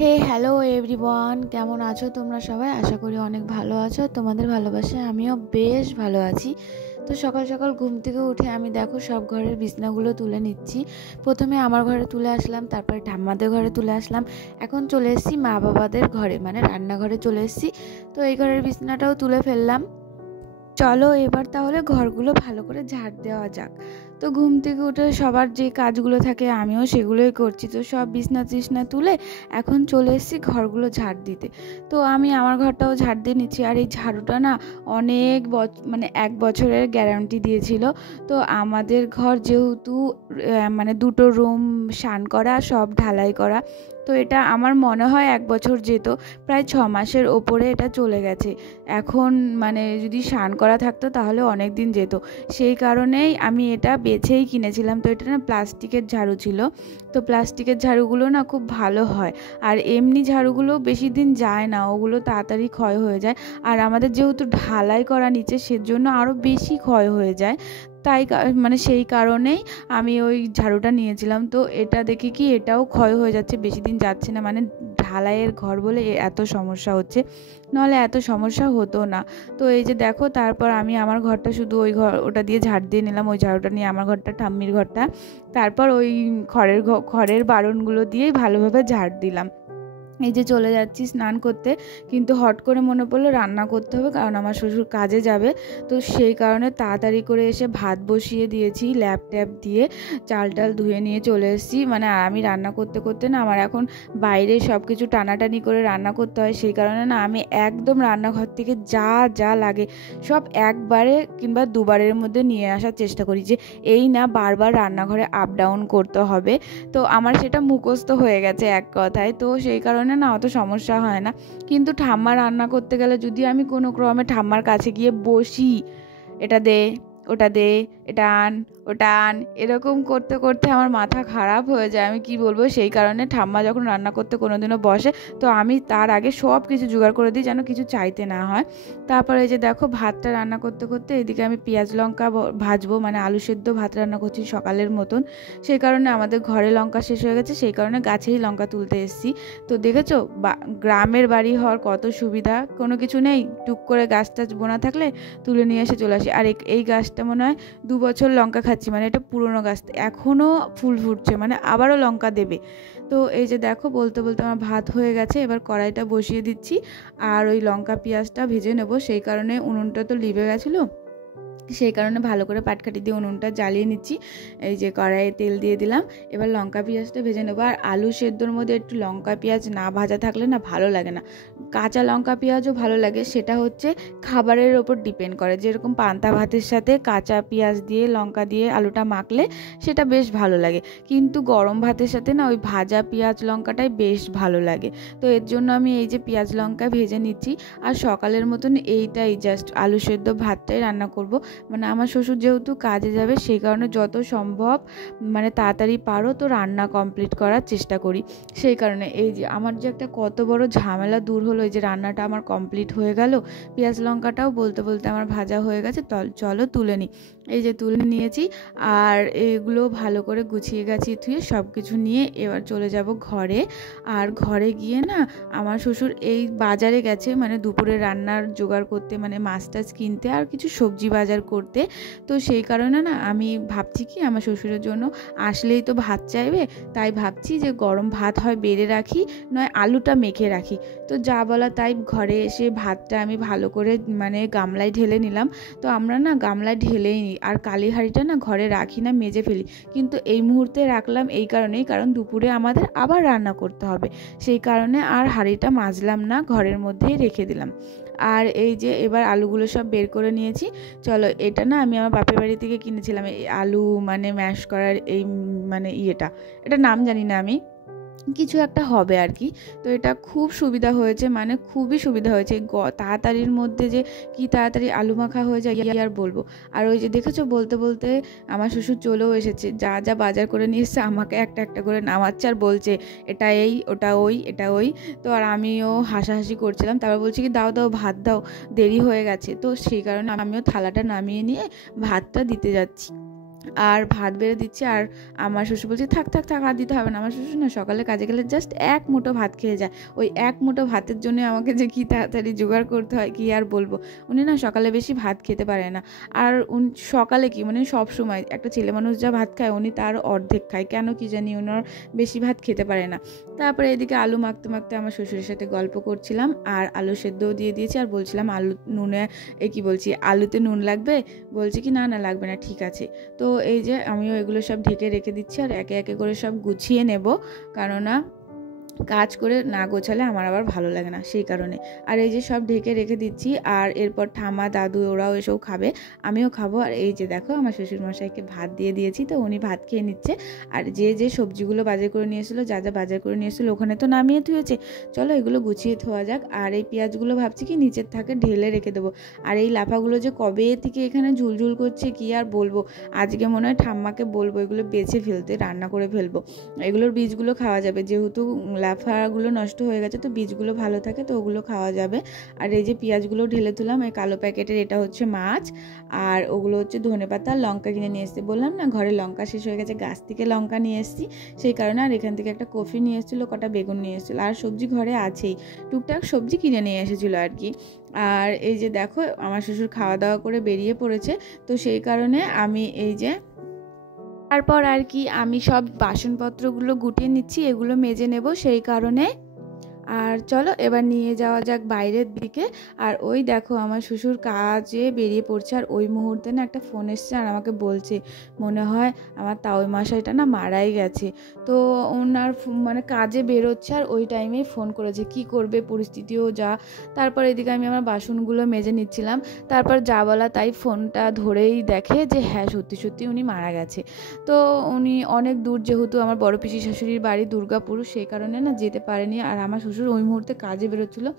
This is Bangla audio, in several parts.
হে হ্যালো এভরিওয়ান, কেমন আছো তোমরা সবাই? আশা করি অনেক ভালো আছো। তোমাদের ভালোবাসায় আমিও বেশ ভালো আছি। তো সকাল সকাল ঘুম থেকে উঠে আমি দেখো সব ঘরের বিছনাগুলো তুলে নিচ্ছি। প্রথমে আমার ঘরে তুলে আসলাম, তারপরে ঠাম্মাদের ঘরে তুলে আসলাম। এখন চলে এসেছি মা বাবাদের ঘরে, মানে রান্নাঘরে চলে এসেছি। তো এই ঘরের বিছনাটাও তুলে ফেললাম। চলো এবার তাহলে ঘরগুলো ভালো করে ঝাড় দেওয়া যাক। তো ঘুম থেকে উঠে সবার যে কাজগুলো থাকে আমিও সেগুলোই করছি। তো সব বিছনা টিছনা তুলে এখন চলে এসেছি ঘরগুলো ঝাড় দিতে। তো আমি আমার ঘরটাও ঝাড় দিয়ে নিচ্ছি। আর এই ঝাড়ুটা না অনেক মানে 1 বছরের গ্যারান্টি দিয়েছিল। তো আমাদের ঘর যেহেতু মানে 2টো রুম শান করা, সব ঢালাই করা, তো এটা আমার মনে হয় 1 বছর যেত, প্রায় 6 মাসের ওপরে এটা চলে গেছে। এখন মানে যদি শান করা থাকতো তাহলে অনেক দিন যেত। সেই কারণেই আমি এটা বেছেই কিনেছিলাম। তো এটা না প্লাস্টিকের ঝাড়ু ছিল। তো প্লাস্টিকের ঝাড়ুগুলো না খুব ভালো হয়, আর এমনি ঝাড়ুগুলো বেশি দিন যায় না, ওগুলো তাড়াতাড়ি ক্ষয় হয়ে যায়। আর আমাদের যেহেতু ঢালাই করা নিচে, সেজন্য আরও বেশি ক্ষয় হয়ে যায়। তাই মানে সেই কারণেই আমি ওই ঝাড়ুটা নিয়েছিলাম। তো এটা দেখি কি এটাও ক্ষয় হয়ে যাচ্ছে, বেশি দিন যাচ্ছে না, মানে ঢালাইয়ের ঘর বলে এত সমস্যা হচ্ছে, নাহলে এত সমস্যা হতো না। তো এই যে দেখো, তারপর আমি আমার ঘরটা শুধু ওটা দিয়ে ঝাড় দিয়ে নিলাম, ওই ঝাড়ুটা নিয়ে আমার ঘরটা, ঠাম্মির ঘরটা, তারপর ওই খড়ের বারণগুলো দিয়েই ভালোভাবে ঝাড় দিলাম। এই যে চলে যাচ্ছি স্নান করতে, কিন্তু হট করে মনে পড়লো রান্না করতে হবে, কারণ আমার শ্বশুর কাজে যাবে। তো সেই কারণে তাড়াতাড়ি করে এসে ভাত বসিয়ে দিয়েছি, ল্যাপ ট্যাপ দিয়ে চাল টাল ধুয়ে নিয়ে চলে এসেছি। মানে আমি রান্না করতে করতে না আমার এখন বাইরে সব কিছু টানাটানি করে রান্না করতে হয়। সেই কারণে না আমি একদম রান্নাঘর থেকে যা যা লাগে সব একবারে কিংবা দুবারের মধ্যে নিয়ে আসার চেষ্টা করি, যে এই না বারবার রান্নাঘরে আপ ডাউন করতে হবে। তো আমার সেটা মুখস্থ হয়ে গেছে এক কথায়। তো সেই কারণে না অত সমস্যা হয় না। কিন্তু ঠাম্মা রান্না করতে গেলে যদি আমি কোনো ক্রমে ঠাম্মার কাছে গিয়ে বসি, এটা দে, ওটা দে, এটা আন, ওটা আন, এরকম করতে করতে আমার মাথা খারাপ হয়ে যায়, আমি কি বলবো। সেই কারণে ঠাম্মা যখন রান্না করতে কোনোদিনও বসে, তো আমি তার আগে সব কিছু জোগাড় করে দিই, যেন কিছু চাইতে না হয়। তারপরে এই যে দেখো ভাতটা রান্না করতে করতে এদিকে আমি পেঁয়াজ লঙ্কা ভাজবো, মানে আলু সেদ্ধ ভাত রান্না করছি সকালের মতন। সেই কারণে আমাদের ঘরে লঙ্কা শেষ হয়ে গেছে, সেই কারণে গাছেই লঙ্কা তুলতে এসেছি। তো দেখেছো গ্রামের বাড়ি হওয়ার কত সুবিধা, কোনো কিছু নেই, টুক করে গাছ টাছ বোনা থাকলে তুলে নিয়ে এসে চলে আসি। আর এই গাছটা মনে হয় 2 বছর লঙ্কা খাচ্ছি, মানে এটা পুরনো গাছ, এখনও ফুল ফুটছে, মানে আবারও লঙ্কা দেবে। তো এই যে দেখো বলতে বলতে আমার ভাত হয়ে গেছে, এবার কড়াইটা বসিয়ে দিচ্ছি আর ওই লঙ্কা পেঁয়াজটা ভেজে নেব। সেই কারণে উনুনটা তো লিভে গেছিলো, সেই কারণে ভালো করে পাটকাঠি দিয়ে উনুনটা জ্বালিয়ে নিচ্ছি। এই যে কড়াইয়ে তেল দিয়ে দিলাম, এবার লঙ্কা পেঁয়াজটা ভেজে নেবো। আর আলু সেদ্ধর মধ্যে একটু লঙ্কা পেঁয়াজ না ভাজা থাকলে না ভালো লাগে না। কাঁচা লঙ্কা পেঁয়াজও ভালো লাগে, সেটা হচ্ছে খাবারের ওপর ডিপেন্ড করে। যেরকম পান্তা ভাতের সাথে কাঁচা পেঁয়াজ দিয়ে লঙ্কা দিয়ে আলুটা মাখলে সেটা বেশ ভালো লাগে, কিন্তু গরম ভাতের সাথে না ওই ভাজা পেঁয়াজ লঙ্কাটাই বেশ ভালো লাগে। তো এর জন্য আমি এই যে পেঁয়াজ লঙ্কা ভেজে নিচ্ছি। আর সকালের মতন এইটাই জাস্ট আলু সেদ্ধ ভাতটাই রান্না করব। মানে আমার শ্বশুর যেহেতু কাজে যাবে, সেই কারণে যত সম্ভব মানে তাড়াতাড়ি পারো তো রান্না কমপ্লিট করার চেষ্টা করি। সেই কারণে এই যে আমার যে একটা কত বড় ঝামেলা দূর হলো, এই যে রান্নাটা আমার কমপ্লিট হয়ে গেল। পেঁয়াজ লঙ্কাটাও বলতে বলতে আমার ভাজা হয়ে গেছে। চলো তুলে নিই। এই যে তুলে নিয়েছি, আর এগুলো ভালো করে গুছিয়ে গাছিয়ে ধুয়ে সব কিছু নিয়ে এবার চলে যাব ঘরে। আর ঘরে গিয়ে না আমার শ্বশুর এই বাজারে গেছে, মানে দুপুরে রান্নার জোগাড় করতে, মানে মাছ টাছ কিনতে আর কিছু সবজি বাজার করতে। তো সেই কারণে না আমি ভাবছি কি আমার শ্বশুরের জন্য আসলেই তো ভাত চাইবে, তাই ভাবছি যে গরম ভাত হয় বেড়ে রাখি, নয় আলুটা মেখে রাখি। তো যা বলা তাই, ঘরে এসে ভাতটা আমি ভালো করে মানে গামলায় ঢেলে নিলাম। তো আমরা না গামলায় ঢেলেই নিই, আর কালি হাঁড়িটা না ঘরে রাখি না, মেজে ফেলি। কিন্তু এই মুহূর্তে রাখলাম এই কারণেই, কারণ দুপুরে আমাদের আবার রান্না করতে হবে। সেই কারণে আর হাঁড়িটা মাজলাম না, ঘরের মধ্যেই রেখে দিলাম। আর এই যে এবার আলুগুলো সব বের করে নিয়েছি। চলো, এটা না আমি আমার বাপের বাড়ি থেকে কিনেছিলাম, এই আলু মানে ম্যাশ করার এই মানে এটা নাম জানি না আমি, কিছু একটা হবে আর কি। তো এটা খুব সুবিধা হয়েছে, মানে খুবই সুবিধা হয়েছে। তাড়াতাড়ির মধ্যে যে কি তাড়াতাড়ি আলু মাখা হয়ে যায় কি আর বলবো। আর ওই যে দেখেছো বলতে বলতে আমার শ্বশুর চলেও এসেছে, যা যা বাজার করে নিয়ে এসেছে আমাকে একটা একটা করে নামাচ্ছে আর বলছে এটা এই, ওটা ওই, এটা ওই। তো আর আমিও হাসাহাসি করছিলাম। তারপর বলছি কি দাও দাও ভাত দাও, দেরি হয়ে গেছে। তো সেই কারণে আমিও থালাটা নামিয়ে নিয়ে ভাতটা দিতে যাচ্ছি। আর ভাত বেড়ে দিচ্ছি। আর আমার শ্বশুর বলছে থাক থাক থাক, আর দিতে হবে না। আমার শ্বশুর না সকালে কাজে গেলে জাস্ট এক মুঠো ভাত খেয়ে যায়। ওই এক মুঠো ভাতের জন্য আমাকে যে কী তাড়াতাড়ি জোগাড় করতে হয় কী আর বলবো। উনি না সকালে বেশি ভাত খেতে পারে না। আর সকালে কি মানে সব সময় একটা ছেলে মানুষ যা ভাত খায় উনি তার অর্ধেক খায়, কেন কি জানি ওনার বেশি ভাত খেতে পারে না। তারপরে এদিকে আলু মাখতে মাখতে আমার শ্বশুরের সাথে গল্প করছিলাম, আর আলু সেদ্ধও দিয়ে দিয়েছি। আর বলছিলাম আলুতে নুন লাগবে? বলছে কি না না লাগবে না, ঠিক আছে। তো এই যে আমিও এগুলো সব ঢেকে রেখে দিচ্ছি, আর একে একে করে সব গুছিয়ে নেব, কেননা কাজ করে না গোছালে আমার আবার ভালো লাগে না, সেই কারণে। আর এই যে সব ঢেকে রেখে দিচ্ছি, আর এরপর ঠাম্মা দাদু ওরাও এসব খাবে, আমিও খাবো। আর এই যে দেখো আমার শ্বশুরমশাইকে ভাত দিয়ে দিয়েছি, তো উনি ভাত খেয়ে নিচ্ছে। আর যে সবজিগুলো বাজার করে নিয়ে এসেছিলো, যা যা বাজার করে নিয়ে এসেছিলো ওখানে তো নামিয়ে ধুয়েছে, চলো এগুলো গুছিয়ে ধোয়া যাক। আর এই পেঁয়াজগুলো ভাবছি কি নিচের থাকে ঢেলে রেখে দেবো। আর এই লাফাগুলো যে কবে থেকে এখানে ঝুলঝুল করছে কি আর বলবো। আজকে মনে হয় ঠাম্মাকে বলবো এগুলো বেছে ফেলতে, রান্না করে ফেলবো। এগুলোর বীজগুলো খাওয়া যাবে, যেহেতু লাফাগুলো নষ্ট হয়ে গেছে, তো বীজগুলো ভালো থাকে, তো ওগুলো খাওয়া যাবে। আর এই যে পেঁয়াজগুলো ঢেলে তুলাম, এই কালো প্যাকেটের এটা হচ্ছে মাছ, আর ওগুলো হচ্ছে ধনেপাতা লঙ্কা কিনে নিয়ে এসেছি। বললাম না ঘরে লঙ্কা শেষ হয়ে গেছে, গাছ থেকে লঙ্কা নিয়ে এসেছি, সেই কারণে। আর এখান থেকে একটা কফি নিয়ে এসেছিলো, কটা বেগুন নিয়ে এসেছিলো, আর সবজি ঘরে আছেই, টুকটাক সবজি কিনে নিয়ে এসেছিলো আর কি। আর এই যে দেখো আমার শ্বশুর খাওয়া দাওয়া করে বেরিয়ে পড়েছে, তো সেই কারণে আমি এই যে তারপর আর কি আমি সব বাসনপত্রগুলো গুটিয়ে নিচ্ছি, এগুলো মেজে নেব, সেই কারণে। আর চলো এবার নিয়ে যাওয়া যাক বাইরের দিকে। আর ওই দেখো আমার শ্বশুর কাজে বেরিয়ে পড়ছে, আর ওই মুহূর্তে না একটা ফোন এসছে, আর আমাকে বলছে মনে হয় আমার তাওই মশাইটা না মারাই গেছে। তো ওনার মানে কাজে বেরোচ্ছে, আর ওই টাইমেই ফোন করেছে, কি করবে পরিস্থিতিও যা। তারপর এদিকে আমি আমার বাসনগুলো মেজে নিচ্ছিলাম, তারপর যা বলা তাই ফোনটা ধরেই দেখে যে হ্যাঁ সত্যি সত্যি উনি মারা গেছে। তো উনি অনেক দূর, যেহেতু আমার বড় পিসি শাশুড়ির বাড়ি দুর্গাপুর, সেই কারণে না যেতে পারেনি। আর আমার শ্বশুর ওই মুহূর্তে কাজে বেরোচ্ছিলো,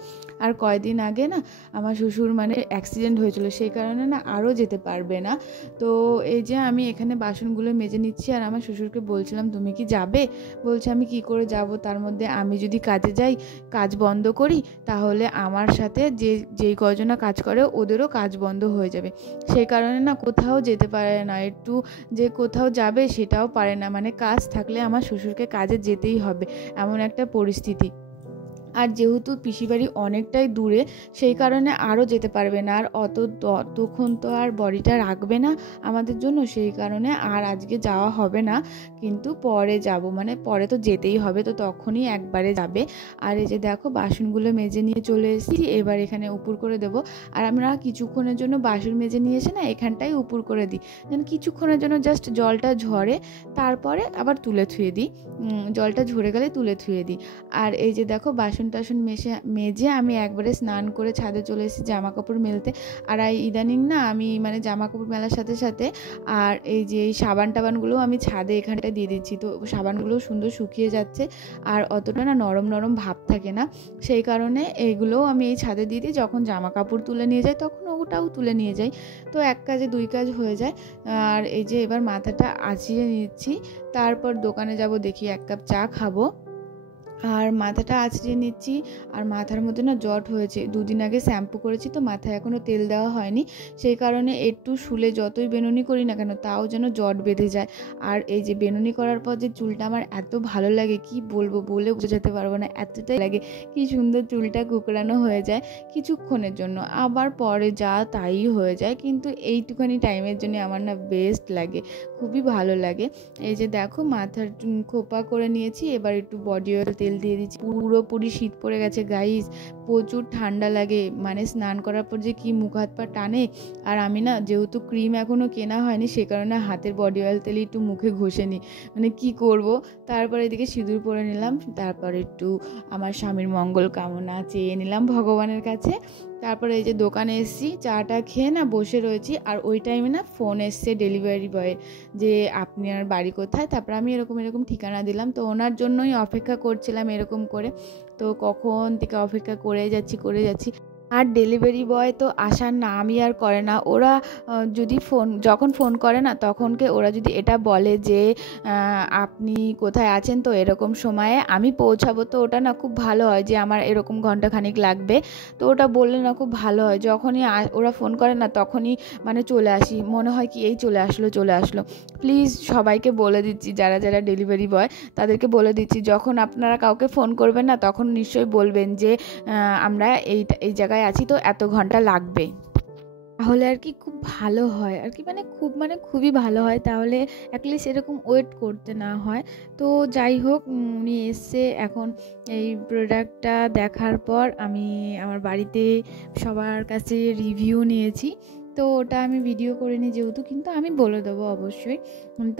আর কয়েকদিন আগে না আমার শ্বশুর মানে অ্যাক্সিডেন্ট হয়েছিল, সেই কারণে না আরও যেতে পারবে না। তো এই যে আমি এখানে বাসনগুলো মেজে নিচ্ছি, আর আমার শ্বশুরকে বলছিলাম তুমি কি যাবে? বলছে আমি কি করে যাব, তার মধ্যে আমি যদি কাজে যাই, কাজ বন্ধ করি, তাহলে আমার সাথে যেই কজনা কাজ করে ওদেরও কাজ বন্ধ হয়ে যাবে, সেই কারণে না কোথাও যেতে পারে না, একটু যে কোথাও যাবে সেটাও পারে না। মানে কাজ থাকলে আমার শ্বশুরকে কাজে যেতেই হবে, এমন একটা পরিস্থিতি। আর যেহেতু পিসিবাড়ি অনেকটাই দূরে, সেই কারণে আরও যেতে পারবে না, আর ততক্ষণ তো আর বডিটা রাখবে না আমাদের জন্য, সেই কারণে আর আজকে যাওয়া হবে না। কিন্তু পরে যাব, মানে পরে তো যেতেই হবে, তো তখনই একবারে যাবে। আর এই যে দেখো বাসনগুলো মেজে নিয়ে চলে এসেছি, এবার এখানে উপুর করে দেবো। আর আমরা কিছুক্ষণের জন্য বাসন মেজে নিয়ে এসে না এখানটাই উপুর করে দিই, যেন কিছুক্ষণের জন্য জাস্ট জলটা ঝরে, তারপরে আবার তুলে থুয়ে দিই, জলটা ঝরে গেলে তুলে থুয়ে দিই। আর এই যে দেখো বাসন টাসন মেজে আমি একবারে স্নান করে ছাদে চলে এসেছি জামা কাপড় মেলতে। আর ইদানিং না আমি মানে জামা কাপড় মেলার সাথে সাথে আর এই যে এই সাবান টাবানগুলো আমি ছাদে এখানটায় দিয়ে দিচ্ছি, তো সাবানগুলো সুন্দর শুকিয়ে যাচ্ছে, আর অতটা না নরম নরম ভাব থাকে না, সেই কারণে এইগুলোও আমি এই ছাদে দিয়ে দিই। যখন জামা কাপড় তুলে নিয়ে যাই তখন ওটাও তুলে নিয়ে যাই, তো এক কাজে দুই কাজ হয়ে যায়। আর এই যে এবার মাথাটা আঁচিয়ে নিচ্ছি, তারপর দোকানে যাব, দেখি এক কাপ চা খাবো। আর মাথাটা আঁচড়িয়ে নিচ্ছি, আর মাথার মধ্যে না জট হয়েছে, দুদিন আগে শ্যাম্পু করেছি, তো মাথায় এখনও তেল দেওয়া হয়নি, সেই কারণে একটু শুলে যতই বেনুনি করি না কেন তাও যেন জট বেঁধে যায়। আর এই যে বেনুনি করার পর যে চুলটা আমার এত ভালো লাগে কি বলবো, বলে বোঝাতে পারবো না, এতটাই লাগে, কি সুন্দর চুলটা কুকড়ানো হয়ে যায় কিছুক্ষণের জন্য, আবার পরে যা তাই হয়ে যায়, কিন্তু এইটুখানি টাইমের জন্য আমার না বেস্ট লাগে, খুবই ভালো লাগে। এই যে দেখো মাথার খোপা করে নিয়েছি, এবার একটু বডি অয়েল তেল দিয়ে দিচ্ছি। পুরোপুরি শীত পড়ে গেছে গাইস, প্রচুর ঠান্ডা লাগে, মানে স্নান করার পর যে কি মুখ হাত পা টানে। আর আমি না যেহেতু ক্রিম এখনও কেনা হয়নি, সে কারণে হাতের বডি অয়েল তেল একটু মুখে ঘষে নিই, মানে কি করব। তারপরে এদিকে সিঁদুর পরে নিলাম, তারপর একটু আমার স্বামীর মঙ্গল কামনা চেয়ে নিলাম ভগবানের কাছে। তারপরে এই যে দোকানে এসেছি, চাটা খেয়ে না বসে রয়েছি, আর ওই টাইমে না ফোন এসছে ডেলিভারি বয়ের, যে আপনার বাড়ি কোথায়। তারপর আমি এরকম ঠিকানা দিলাম, তো ওনার জন্যই অপেক্ষা করছিলাম এরকম করে, তো কখন থেকে অপেক্ষা করে যাচ্ছি। আর ডেলিভারি বয় তো আসার নামই আর করে না। ওরা যদি যখন ফোন করে না তখনকে ওরা যদি এটা বলে যে আপনি কোথায় আছেন, তো এরকম সময়ে আমি পৌঁছাবো, তো ওটা না খুব ভালো হয় যে আমার এরকম ঘন্টাখানিক লাগবে, তো ওটা বললে না খুব ভালো হয়। যখনই ওরা ফোন করে না তখনই মানে চলে আসি, মনে হয় কি এই চলে আসলো। প্লিজ সবাইকে বলে দিচ্ছি, যারা যারা ডেলিভারি বয় তাদেরকে বলে দিচ্ছি, যখন আপনারা কাউকে ফোন করবেন না তখন নিশ্চয়ই বলবেন যে আমরা এই জায়গায় আছি, তো এত ঘন্টা লাগবে। তাহলে আর কি খুব ভালো হয় আর কি, মানে খুবই ভালো হয়, তাহলে অ্যাটলিস্ট এরকম ওয়েট করতে না হয়। তো যাই হোক, উনি এসছে। এখন এই প্রোডাক্টটা দেখার পর আমি আমার বাড়িতে সবার কাছে রিভিউ নিয়েছি, তো ওটা আমি ভিডিও করিনি যেহেতু, কিন্তু আমি বলে দেবো অবশ্যই।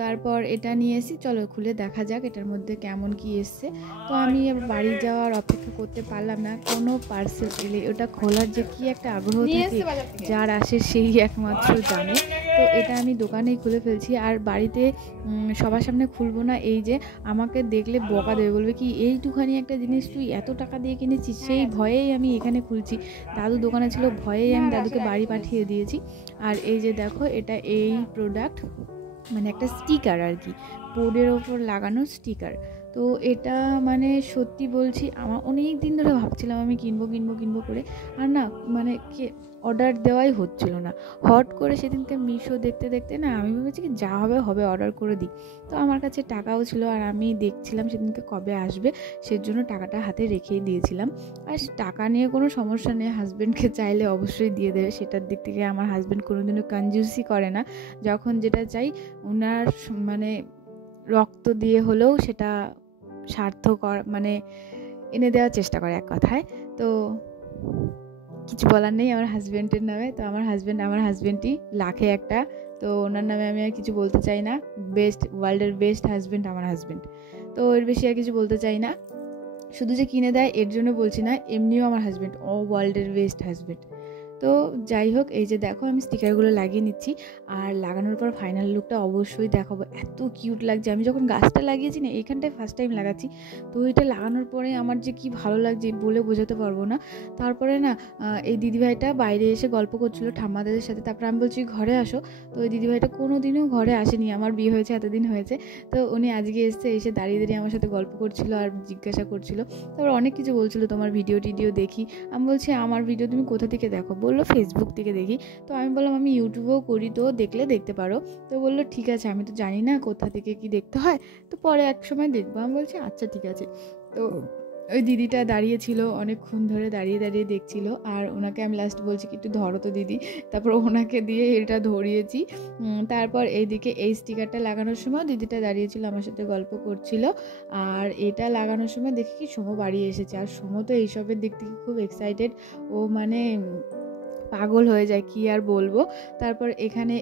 তারপর এটা নিয়ে এসেছি, চলো খুলে দেখা যাক এটার মধ্যে কেমন কি এসছে। তো আমি বাড়ি যাওয়ার অপেক্ষা করতে পারলাম না, কোনো পার্সেল এলে ওটা খোলার যে কি একটা আগ্রহ থাকে, যার আসে সেই একমাত্র জানে। তো এটা আমি দোকানেই খুলে ফেলছি, আর বাড়িতে সবার সামনে খুলবো না, এই যে আমাকে দেখলে বকা দেবে, বলবে কি এইটুখানি একটা জিনিস তুই এত টাকা দিয়ে কিনেছিস, সেই ভয়েই আমি এখানে খুলছি। দাদু দোকানে ছিল, ভয়েই আমি দাদুকে বাড়ি পাঠিয়ে দিয়েছি। আর এই যে দেখো, এটা এই প্রোডাক্ট মানে একটা স্টিকার আর কি, বোর্ডের ওপর লাগানো স্টিকার। তো এটা মানে সত্যি বলছি, আমার অনেক দিন ধরে ভাবছিলাম আমি কিনবো করে, আর না মানে অর্ডার দেওয়াই হচ্ছিল না। হট করে সেদিনকে মিশো দেখতে না আমি ভেবেছি কি যা হবে অর্ডার করে দিই। তো আমার কাছে টাকাও ছিল, আর আমি দেখছিলাম সেদিনকে কবে আসবে, সেজন্য টাকাটা হাতে রেখেই দিয়েছিলাম। আর টাকা নিয়ে কোনো সমস্যা নেই, হাজব্যান্ডকে চাইলে অবশ্যই দিয়ে দেবে, সেটার দিক থেকে আমার হাজব্যান্ড কোনোদিনও কনজুসি করে না। যখন যেটা চাই ওনার মানে রক্ত দিয়ে হলেও সেটা সার্থকর মানে এনে দেওয়ার চেষ্টা করে এক কথায়। তো কিছু বলার নেই আমার হাজব্যান্ডের নামে, তো আমার হাজব্যান্ডই লাখে একটা, তো ওনার নামে আমি আর কিছু বলতে চাই না। ওয়ার্ল্ডের বেস্ট হাজব্যান্ড আমার হাজব্যান্ড, তো এর বেশি আর কিছু বলতে চাই না। শুধু যে কিনে দেয় এর জন্য বলছি না, এমনিও আমার হাজব্যান্ড ওয়ার্ল্ডের বেস্ট হাজব্যান্ড। তো যাই হোক, এই যে দেখো আমি স্টিকারগুলো লাগিয়ে নিচ্ছি, আর লাগানোর পর ফাইনাল লুকটা অবশ্যই দেখাবো। এত কিউট লাগছে, আমি যখন গাছটা লাগিয়েছি না এইখানটায় ফার্স্ট টাইম লাগাচ্ছি, তো এটা লাগানোর পরে আমার যে কি ভালো লাগছে বলে বোঝাতে পারবো না। তারপরে না এই দিদিভাইটা বাইরে এসে গল্প করছিল ঠাম্মাদের সাথে, তারপরে আমি বলছি ঘরে আসো। তো ওই দিদিভাইটা কোনো দিনও ঘরে আসেনি, আমার বিয়ে হয়েছে এতদিন হয়েছে, তো উনি আজকে এসে দাঁড়িয়ে আমার সাথে গল্প করছিল আর জিজ্ঞাসা করছিল, তারপর অনেক কিছু বলছিল, তোমার ভিডিও দেখি। আমি বলছি আমার ভিডিও তুমি কোথা থেকে দেখো? বললো ফেসবুক থেকে দেখি। তো আমি বললাম আমি ইউটিউবেও করি, তো দেখলে দেখতে পারো। তো বললো ঠিক আছে, আমি তো জানি না কোথা থেকে কি দেখতে হয়, তো পরে এক সময় দেখবো। আমি বলছি আচ্ছা ঠিক আছে। তো ওই দিদিটা দাঁড়িয়েছিল, অনেকক্ষণ ধরে দাঁড়িয়ে দেখছিল, আর ওনাকে আমি লাস্ট বলছি কি একটু ধরো তো দিদি, তারপর ওনাকে দিয়ে এটা ধরিয়েছি। তারপর এইদিকে এই স্টিকারটা লাগানোর সময় দিদিটা দাঁড়িয়েছিল, আমার সাথে গল্প করছিল, আর এটা লাগানোর সময় দেখি কি সোমো বাড়ি এসেছে, আর সোমো তো এইসবের দিক থেকে খুব এক্সাইটেড, ও মানে পাগল হয়ে যায়, কি আর বলবো। তারপর এখানে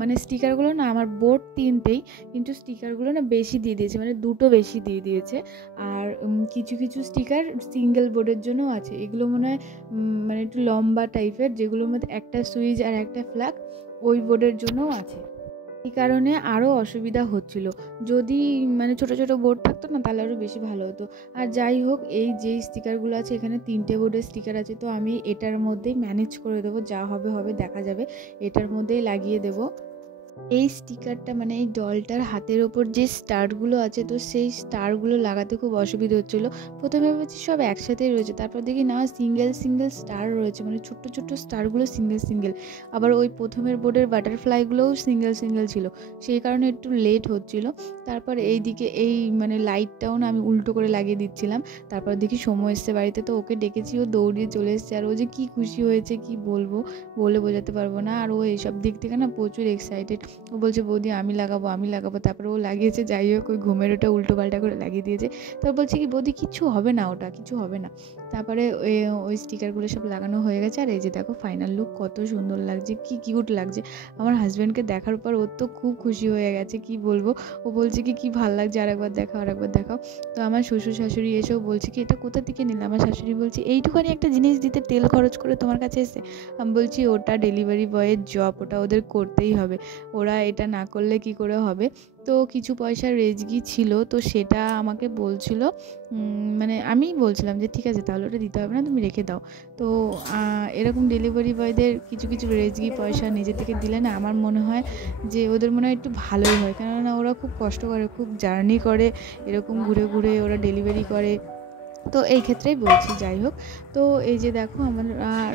মানে স্টিকারগুলো না আমার বোর্ড 3টেই, কিন্তু স্টিকারগুলো না বেশি দিয়ে দিয়েছে, মানে 2টো বেশি দিয়ে দিয়েছে। আর কিছু স্টিকার সিঙ্গেল বোর্ডের জন্যও আছে, এগুলো মনে হয় মানে একটু লম্বা টাইপের, যেগুলোর মধ্যে একটা সুইচ আর একটা ফ্ল্যাগ, ওই বোর্ডের জন্যও আছে। এই কারণে আরও অসুবিধা হচ্ছিল, যদি মানে ছোট বোর্ড থাকতো না তাহলে আরও বেশি ভালো হতো। আর যাই হোক, এই যেই স্টিকারগুলো আছে এখানে 3টে বোর্ডের স্টিকার আছে, তো আমি এটার মধ্যেই ম্যানেজ করে দেবো, যা হবে দেখা যাবে, এটার মধ্যেই লাগিয়ে দেবো। এই স্টিকারটা মানে এই ডলটার হাতের ওপর যে স্টারগুলো আছে, তো সেই স্টারগুলো লাগাতে খুব অসুবিধা হচ্ছিলো। প্রথমে ভেবেছি সব একসাথেই রয়েছে, তারপর দেখি না সিঙ্গেল স্টার রয়েছে, মানে ছোট্ট স্টারগুলো সিঙ্গেল। আবার ওই প্রথমের বোর্ডের বাটারফ্লাইগুলোও সিঙ্গেল ছিল, সেই কারণে একটু লেট হচ্ছিলো। তারপর এইদিকে এই মানে লাইটটাও না আমি উল্টো করে লাগিয়ে দিচ্ছিলাম। তারপর দেখি সময় এসছে বাড়িতে, তো ওকে ডেকেছি, ও দৌড়িয়ে চলে এসছে, আর ও যে কী খুশি হয়েছে কি বলবো, বলে বোঝাতে পারবো না। আর ও এইসব দিক থেকে না প্রচুর এক্সাইটেড, ও বলছে বৌদি আমি লাগাবো। তারপরে ও লাগিয়েছে, যাই হোক ওই ঘুমের ওটা উল্টো পাল্টা করে লাগিয়ে দিয়েছে। তারপর বলছে কি বৌদি কিছু হবে না, ওটা কিছু হবে না। তারপরে ওই স্টিকারগুলো সব লাগানো হয়ে গেছে, আর এই যে দেখো ফাইনাল লুক কত সুন্দর লাগছে, কি কিউট লাগছে। আমার হাজব্যান্ডকে দেখার পর ওর তো খুব খুশি হয়ে গেছে, কি বলবো। ও বলছে কি ভালো লাগছে, আরেকবার দেখাও। তো আমার শ্বশুর শাশুড়ি এসেও বলছে কি এটা কোথা থেকে নিলে? আমার শাশুড়ি বলছে এইটুখানি একটা জিনিস দিতে তেল খরচ করে তোমার কাছে এসে। আমি বলছি ওটা ডেলিভারি বয়ের জব, ওটা ওদের করতেই হবে। ওরা এটা না করলে কি করে হবে। তো কিছু পয়সা রেজগি ছিল, তো সেটা আমাকে বলছিল, মানে আমি বলছিলাম যে ঠিক আছে তাহলে ওটা দিতে হবে না, তুমি রেখে দাও। তো এরকম ডেলিভারি বয়দের কিছু কিছু রেজগি পয়সা নিজে থেকে দিলে না আমার মনে হয় যে ওদের মনে হয় একটু ভালোই হয়, কেননা ওরা খুব কষ্ট করে, খুব জার্নি করে, এরকম ঘুরে ঘুরে ওরা ডেলিভারি করে। তো এই ক্ষেত্রেই বলছি, যাই হোক। তো এই যে দেখো আমরা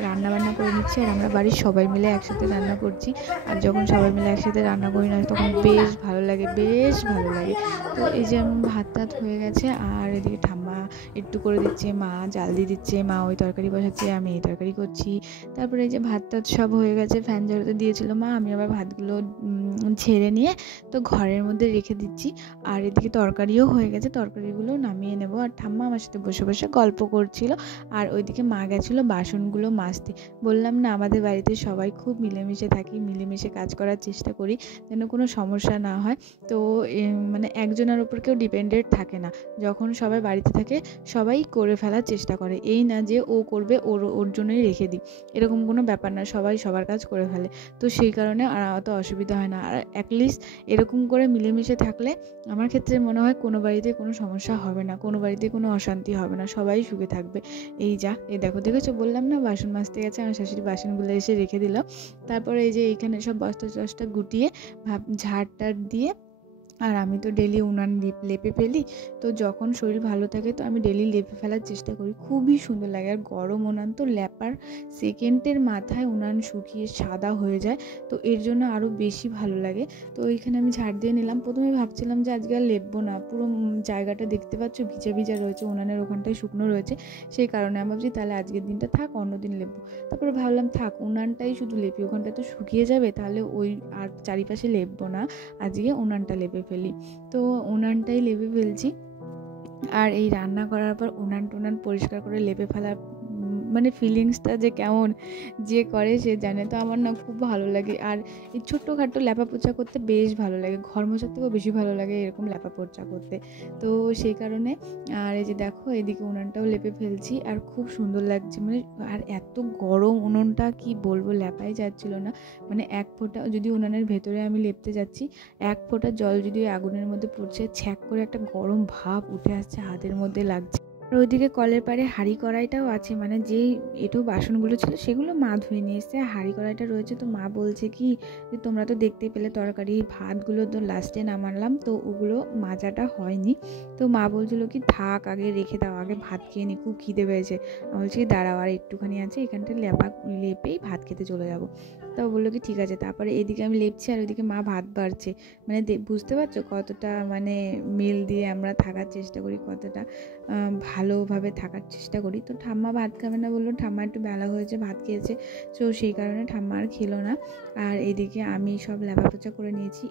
রান্না বান্না করে নিচ্ছি, আর আমরা বাড়ির সবাই মিলে একসাথে রান্না করছি। আর যখন সবাই মিলে একসাথে রান্না করি না তখন বেশ ভালো লাগে, বেশ ভালো লাগে। তো এই যে আমার ভাত টাত হয়ে গেছে, আর এদিকে ঠাম্মা একটু করে দিচ্ছে, মা জাল দিয়ে দিচ্ছে, মা ওই তরকারি বসাচ্ছে, আমি এই তরকারি করছি। তারপরে এই যে ভাত টাত সব হয়ে গেছে, ফ্যান ঝরাতে দিয়েছিল মা, আমি আবার ভাতগুলো ঝেড়ে নিয়ে তো ঘরের মধ্যে রেখে দিচ্ছি। আর এদিকে তরকারিও হয়ে গেছে, তরকারিগুলো নামিয়ে নেব। আর ঠাম্মা আমার সাথে বসে বসে গল্প করছিল, আর ওইদিকে মা গেছিলো বাসনগুলো মাজতে। বললাম না আমাদের বাড়িতে সবাই খুব মিলেমিশে থাকি, মিলেমিশে কাজ করার চেষ্টা করি যেন কোনো সমস্যা না হয়। তো মানে একজনের ওপর কেউ ডিপেন্ডেন্ট থাকে না, যখন সবাই বাড়িতে থাকে সবাই করে ফেলার চেষ্টা করে, এই না যে ও করবে ওর জন্যই রেখে দিই, এরকম কোনো ব্যাপার না, সবাই সবার কাজ করে ফেলে। তো সেই কারণে আর অত অসুবিধা হয় না। আর অ্যাটলিস্ট এরকম করে মিলেমিশে থাকলে আমার ক্ষেত্রে মনে হয় কোনো বাড়িতে কোনো সমস্যা হবে না, কোনো বাড়িতে কোনো অশান্তি হবে না, সবাই সুখে থাকবে। এই যা এই দেখো, দেখেছো বললাম না বাসন মাজতে গেছে, আমার শাশুড়ি বাসনগুলো এসে রেখে দিল। তারপরে এই যে এইখানে সব বস্তা টস্তা গুটিয়ে ঝাড় টাড় দিয়ে, আর আমি তো ডেলি উনান লেপে ফেলি। তো যখন শরীর ভালো থাকে তো আমি ডেলি লেপে ফেলার চেষ্টা করি, খুবই সুন্দর লাগে। আর গরম উনান তো লেপার সেকেন্ডের মাথায় উনান শুকিয়ে সাদা হয়ে যায়, তো এর জন্য আরও বেশি ভালো লাগে। তো ওইখানে আমি ঝাড় দিয়ে নিলাম। প্রথমে ভাবছিলাম যে আজকে আর লেপবো না, পুরো জায়গাটা দেখতে পাচ্ছ ভিজা ভিজা রয়েছে, উনানের ওখানটায় শুকনো রয়েছে, সেই কারণে আমি ভাবছি তাহলে আজকের দিনটা থাক, অন্যদিন লেপবো। তারপরে ভাবলাম থাক উনানটাই শুধু লেপি, ওখানটা তো শুকিয়ে যাবে, তাহলে ওই আর চারিপাশে লেপবো না, আজকে উনানটা লেপে ফেলি। তো উনানটাই লেপে ফেলছি। আর এই রান্না করার পর উনান টুনান পরিষ্কার করে লেপে ফেলার মানে ফিলিংসটা যে কেমন যে করে সে জানে। তো আমার না খুব ভালো লাগে, আর এই ছোট্টখাটো ল্যাপা পোছা করতে বেশ ভালো লাগে, ঘর মোছার থেকেও বেশি ভালো লাগে এরকম ল্যাপা পোছা করতে। তো সেই কারণে আর এই যে দেখো এদিকে উনানটাও লেপে ফেলছি, আর খুব সুন্দর লাগছে মানে। আর এত গরম উনুনটা কি বলবো, ল্যাপাই যাচ্ছিল না, মানে এক ফোঁটা যদি উনানের ভেতরে আমি লেপতে যাচ্ছি, এক ফোঁটা জল যদি আগুনের মধ্যে পড়ছে, ছ্যাক করে একটা গরম ভাব উঠে আসছে, হাতের মধ্যে লাগছে। আর ওইদিকে কলের পাড়ে হাঁড়ি কড়াইটাও আছে, মানে যেই এঁটো বাসনগুলো ছিল সেগুলো মা ধুয়ে নিয়ে এসছে, হাঁড়ি কড়াইটা রয়েছে। তো মা বলছে কি যে তোমরা তো দেখতেই পেলে তরকারি ভাতগুলো তো লাস্টে নামালাম, তো ওগুলো মাজাটা হয়নি। তো মা বলছিল কি থাক আগে রেখে দাও, আগে ভাত খেয়ে নি, খুব খিদে পেয়েছে। আমি বলছি দাঁড়াও আর একটুখানি আছে, এখানটা লেপেই ভাত খেতে চলে যাবো। তো বললো কি ঠিক আছে। তারপরে এদিকে আমি লেপছি আর ওইদিকে মা ভাত বাড়ছে, মানে বুঝতে পারছো কতটা মানে মিল দিয়ে আমরা থাকার চেষ্টা করি, কতটা ভালোভাবে থাকার চেষ্টা করি। তো ঠাম্মা ভাত খাবে না বললো, ঠাম্মা একটু বেলা হয়েছে ভাত খেয়েছে, তো সেই কারণে ঠাম্মা আর খেলো না। আর এইদিকে আমি সব লেপা পোছা করে নিয়েছি।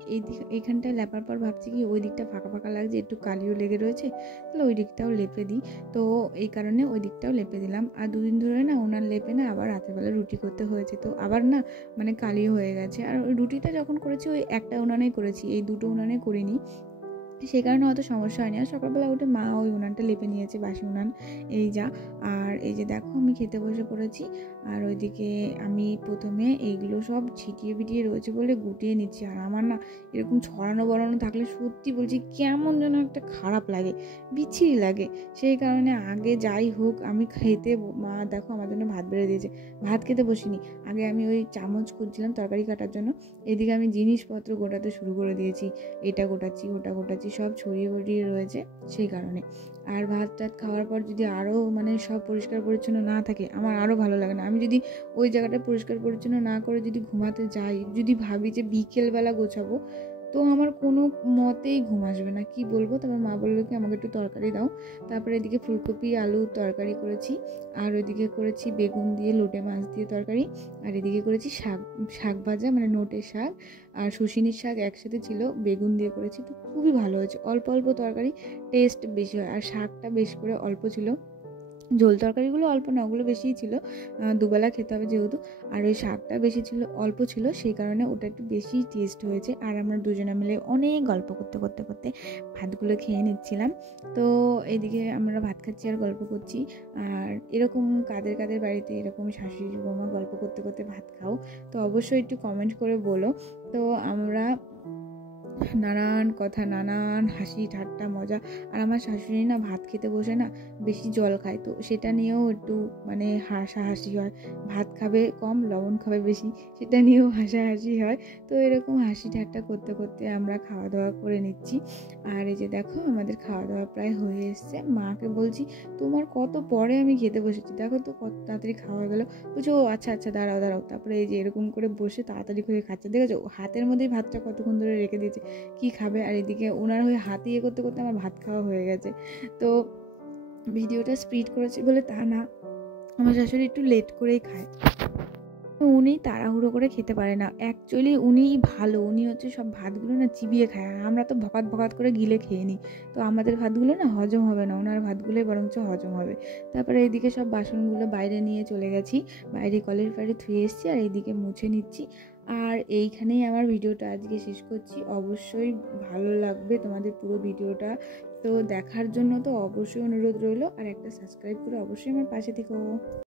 এইখানটায় লেপার পর ভাবছি কি ওই দিকটা ফাঁকা ফাঁকা লাগছে, একটু কালিও লেগে রয়েছে, তাহলে ওই দিকটাও লেপে দিই। তো এই কারণে ওই দিকটাও লেপে দিলাম। আর দুদিন ধরে না ওনার লেপে না আবার রাতের বেলা রুটি করতে হয়েছে, তো আবার না মানে কালিও হয়ে গেছে। আর ওই রুটিটা যখন করেছি ওই একটা উনানেই করেছি, এই দুটো উনানে করিনি, সেই কারণে হয়তো সমস্যা হয়নি। আর সকালবেলা উঠে মা ওই উনানটা লেপে নিয়েছে, বাসি উনান। এই যা। আর এই যে দেখো আমি খেতে বসে পড়েছি, আর ওইদিকে আমি প্রথমে এইগুলো সব ছিটিয়ে বিটিয়ে রয়েছে বলে গুটিয়ে নিচ্ছি। আর আমার না এরকম ছড়ানো বড়ানো থাকলে সত্যি বলছি কেমন যেন একটা খারাপ লাগে, বিচ্ছিরি লাগে। সেই কারণে আগে যাই হোক আমি খেতে, মা দেখো আমার জন্য ভাত বেড়ে দিয়েছে, ভাত খেতে বসিনি, আগে আমি ওই চামচ খুঁজছিলাম তরকারি কাটার জন্য, এদিকে আমি জিনিসপত্র গোটাতে শুরু করে দিয়েছি, এটা গোটাচ্ছি ওটা গোটাচ্ছি, সব ছড়িয়ে বড়িয়ে রয়েছে সেই কারণে। আর ভাত টাত খাওয়ার পর যদি আরও মানে সব পরিষ্কার পরিচ্ছন্ন না থাকে আমার আরও ভালো লাগে না। আমি যদি ওই জায়গাটা পরিষ্কার পরিচ্ছন্ন না করে যদি ঘুমাতে যাই, যদি ভাবি যে বিকেলবেলা গোছাবো, তো আমার কোনো মতেই ঘুম আসবে না, কি বলবো। তারপর মা বললো কি আমাকে একটু তরকারি দাও। তারপরে এদিকে ফুলকপি আলু তরকারি করেছি, আর ওইদিকে করেছি বেগুন দিয়ে লোটে মাছ দিয়ে তরকারি, আর এদিকে করেছি শাক ভাজা, মানে নোটের শাক আর শুশিনির শাক একসাথে ছিল, বেগুন দিয়ে করেছি। তো খুবই ভালো হয়েছে, অল্প অল্প তরকারি, টেস্ট বেশি হয়, আর শাকটা বেশ করে অল্প ছিল। ঝোল তরকারিগুলো অল্প না, ওগুলো বেশিই ছিল, দুবেলা খেতে হবে যেহেতু। আর ওই শাকটা বেশি ছিল, অল্প ছিল, সেই কারণে ওটা একটু বেশি টেস্ট হয়েছে। আর আমরা দুজনে মিলে অনেক গল্প করতে করতে করতে ভাতগুলো খেয়ে নিচ্ছিলাম। তো এইদিকে আমরা ভাত খাচ্ছি আর গল্প করছি। আর এরকম কাদের কাদের বাড়িতে এরকম শাশুড়ি বৌমা গল্প করতে করতে ভাত খাও, তো অবশ্যই একটু কমেন্ট করে বলো। তো আমরা নানান কথা, নানান হাসি ঠাট্টা মজা। আর আমার শাশুড়ি না ভাত খেতে বসে না বেশি জল খায়, তো সেটা নিয়েও একটু মানে হাসাহাসি হয়। ভাত খাবে কম, লবণ খাবে বেশি, সেটা নিয়েও হাসাহাসি হয়। তো এরকম হাসি ঠাট্টা করতে করতে আমরা খাওয়া দাওয়া করে নিচ্ছি। আর এই যে দেখো আমাদের খাওয়া দাওয়া প্রায় হয়ে এসছে। মাকে বলছি তোমার কত পরে আমি খেতে বসেছি, দেখো তো কত তাড়াতাড়ি খাওয়া হয়ে গেলো। বলছো ও আচ্ছা আচ্ছা দাঁড়াও দাঁড়াও। তারপরে এই যে এরকম করে বসে তাড়াতাড়ি করে খাচ্ছে, দেখেছো হাতের মধ্যেই ভাতটা কতক্ষণ ধরে রেখে দিয়েছে, কি খাবে। আর এদিকে ওনার হয়ে হাতে ইয়ে করতে করতে আমার ভাত খাওয়া হয়ে গেছে। তো ভিডিওটা স্পিড করেছি বলে তা না, আমার শাশুড়ি একটু লেট করেই খায়, উনি তাড়াহুড়ো করে খেতে পারে না। অ্যাকচুয়ালি উনিই ভালো, উনি হচ্ছে সব ভাতগুলো না চিবিয়ে খায়, আর আমরা তো ভকাত ভকাত করে গিলে খেয়ে নিই। তো আমাদের ভাতগুলো না হজম হবে না, ওনার ভাতগুলোই বরঞ্চ হজম হবে। তারপরে এইদিকে সব বাসনগুলো বাইরে নিয়ে চলে গেছি, বাইরে কলের পাড়ে ধুয়ে এসেছি, আর এইদিকে মুছে নিচ্ছি। আর এইখানেই আমার ভিডিওটা আজকে শেষ করছি। অবশ্যই ভালো লাগবে তোমাদের পুরো ভিডিওটা, তো দেখার জন্য তো অবশ্যই অনুরোধ রইল। আর একটা সাবস্ক্রাইব করে অবশ্যই আমার পাশে থেকো।